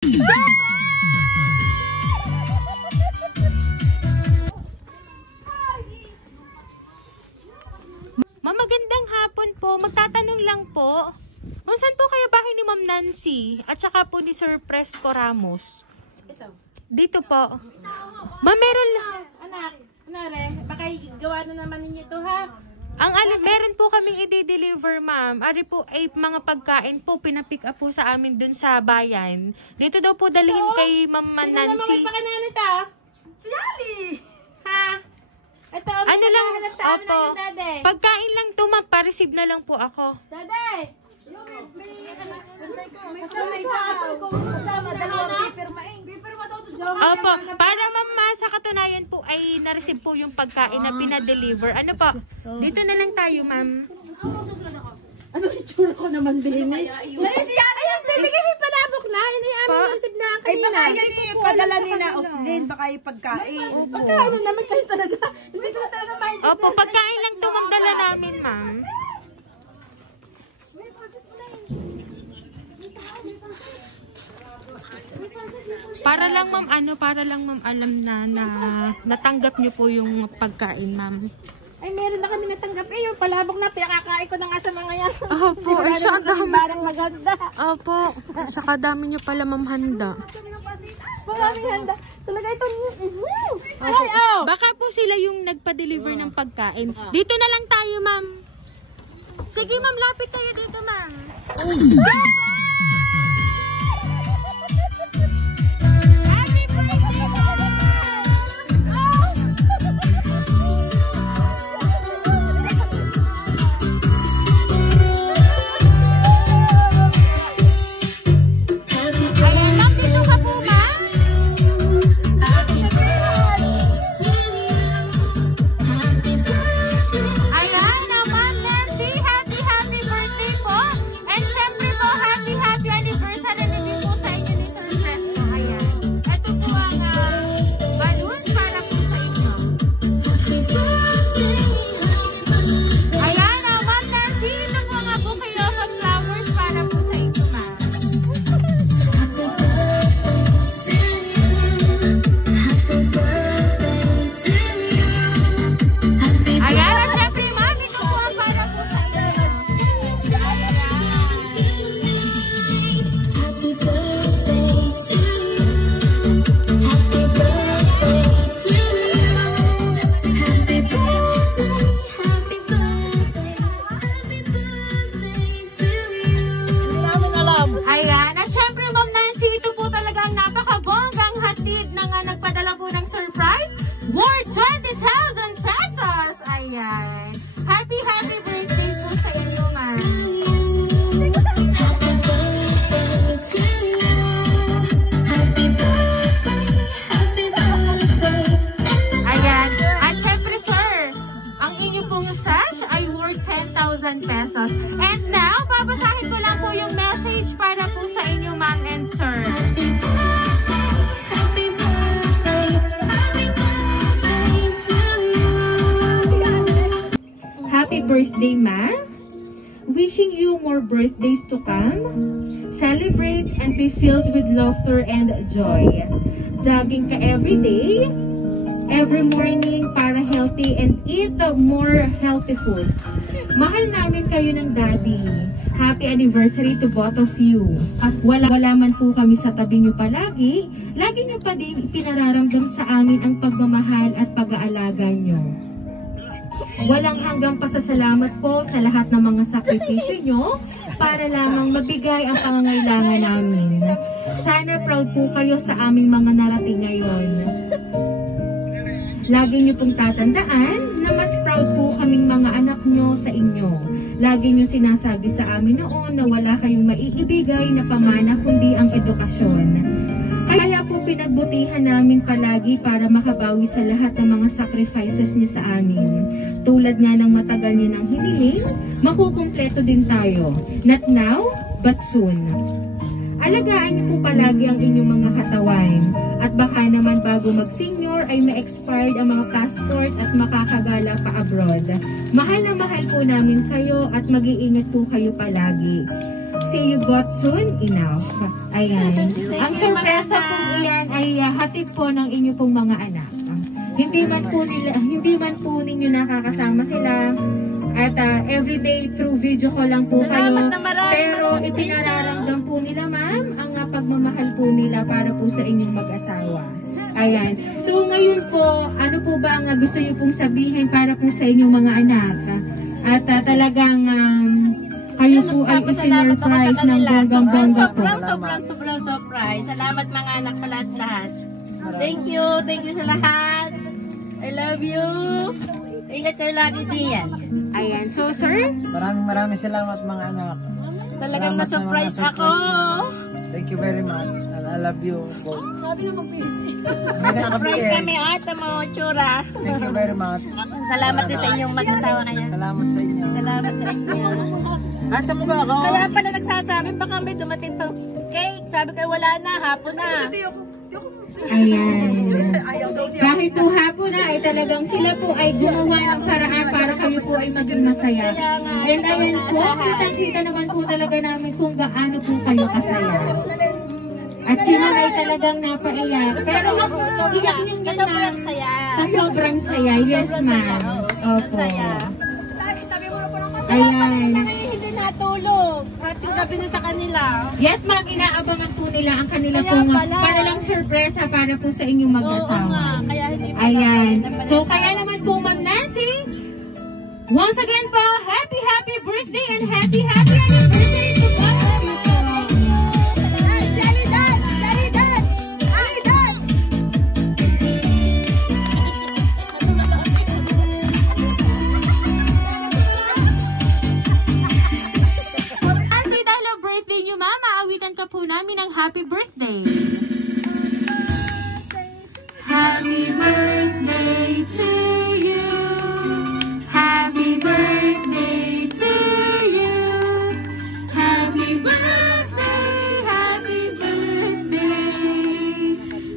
Ma'am, magandang hapon po. Magtatanong lang po. Ma'am, saan po kayo bahay ni Ma'am Nancy? At saka po ni Sir Fresco Ramos? Ito. Dito po. Ma'am, meron lang. Anak, baka gawa na naman ninyo ito, ha? Meron po kaming i-deliver, ma'am. Ari po ay mga pagkain po, pinapick up po sa amin dun sa bayan. Dito daw po dalhin kay Ma'am Nancy. Sino naman may pakananita? Si Ali! Ha? Ito, ano lang hanap sa amin ng dade. Pagkain lang to, ma'am. Pa-receive na lang po ako. Dade! Opo, para ma'am, sa katunayan po ay na-receive po yung pagkain na pinadeliver. Ano po? Dito na lang tayo, ma'am. Ano itsura ko naman din eh? Si Yara yan! Hindi kami palabok na. Hindi amin na-receive na kanina. Ay baka yan ipadala ni na Oslin. Baka ipagkain. Pagkain na naman kayo talaga. Hindi ko talaga mind. Opo, pagkain lang to, ma'am. Dala namin, ma'am. Para lang ma'am alam na natanggap niyo po yung pagkain, ma'am. Ay, meron na kami natanggap. Yung palabok na, pinakakain ko na nga sa mga yan. Opo, ay siya dami. Barang maganda. Opo, saka dami niyo pala, ma'am, handa. Maraming handa. Talaga ito. Ay, oh! Baka po sila yung nagpa-deliver ng pagkain. Dito na lang tayo, ma'am. Sige, ma'am, lapit tayo dito, ma'am. Pesos. And now, babasahin ko lang po yung message para po sa inyo, ma'am and sir. Happy birthday, ma'am. Wishing you more birthdays to come. Celebrate and be filled with laughter and joy. Jogging ka every day, every morning para healthy and eat more healthy foods. Mahal namin kayo ng daddy. Happy anniversary to both of you. At wala man po kami sa tabi niyo palagi, lagi niyo pa din ipinararamdam sa amin ang pagmamahal at pag-aalaga niyo. Walang hanggang pasasalamat po sa lahat ng mga sakripisyo niyo para lamang mabigay ang pangangailangan namin. Sana proud po kayo sa aming mga narating ngayon. Lagi niyo pong tatandaan na mas proud po kaming mga anak niyo sa inyo. Lagi niyo sinasabi sa amin noon na wala kayong maiibigay na pamana kundi ang edukasyon. Kaya po pinagbutihan namin palagi para makabawi sa lahat ng mga sacrifices niyo sa amin. Tulad nga ng matagal niyo nang hiniling, makukumpleto din tayo. Not now, but soon. Alagaan niyo po palagi ang inyong mga katawan. At baka naman bago mag-senior ay ma-expired ang mga passport at makakagala pa abroad. Mahal na mahal po namin kayo at mag-iingat po kayo palagi. see you both soon enough. Ayan. Ang sorpresa po iyan ay hatid po ng inyo pong mga anak. Hindi man po ninyo nakakasama sila at everyday through video call lang po kayo. Pero ipinararamdam po nila ma'am ang pagmamahal po nila para po sa inyong mag-asawa. Ayan. So ngayon po, ano po ba ang gusto niyo pong sabihin para po sa inyong mga anak? At talagang kayo po ay isinurprise ng bonggang-bongga po. Sobrang surprise. Salamat mga anak sa lahat-lahat. Thank you sa lahat. I love you. Ingat kayo lagi diyan. Ayan. So sir? Maraming salamat mga anak. Talagang na-surprise ako. Thank you very much. And I love you both. Sabi na mag-please. Na-surprise kami ata mo, tsura. Thank you very much. Salamat din sa inyong mag-asawa kaya. Salamat sa inyo. Salamat sa inyo. Ate mo ba ako? Kaya pala nagsasabi, baka may dumating pang cake. Sabi kayo wala na, hapon na. Ayan. Kahit po hapon na ay talagang sila po ay gumawa ng paraan para kayo po ay maging masaya. And ayan po, kitang-kita naman po talaga namin kung gaano po kayo kasaya. At sila ay talagang napaiyak. Pero iyak nyo yun sobrang saya. Sa sobrang saya. Yes ma'am. Opo. Ayan. Hindi natulog. Ating gabi na sa kanila. Yes ma'am, inaabangan po nila ang kanila pong panalang surpresa para po sa inyong mag-asawa. Kaya hindi pa. Ayan. So kaya naman po Ma'am Nancy, once again po, happy birthday and happy anniversary to both of you. Happy birthday! Happy birthday to you. Happy birthday to you. Happy birthday, happy birthday.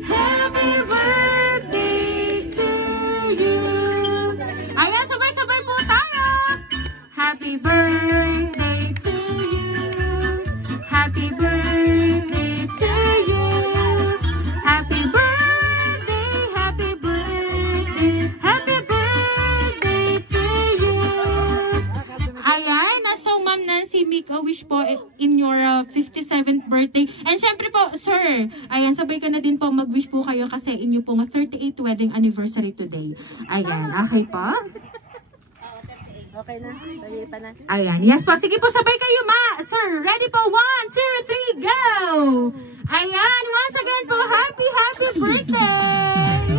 Happy birthday to you. Ayan, sabay-sabay po tayo. Happy birthday to you. Happy birthday. Wish po in your 57th birthday. And syempre po, sir, ayan, sabay ka na din po mag-wish po kayo kasi inyo pong 38th wedding anniversary today. Ayan, okay po? Okay na? Tayo pa na? Ayan, yes po. Sige po, sabay kayo ma. Sir, ready po? 1, 2, 3, go! Ayan, once again po, happy birthday!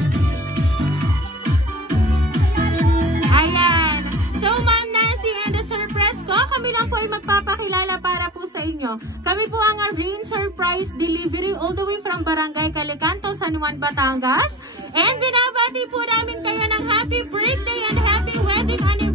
Ayan. So, Ma'am Nancy and the surprise ko, kami lang po ay magpapakilala para po sa inyo. Kami po ang Rain Surprise Delivery all the way from Barangay Calicanto, San Juan, Batangas. And binabati po namin kayo ng happy birthday and happy wedding anniversary.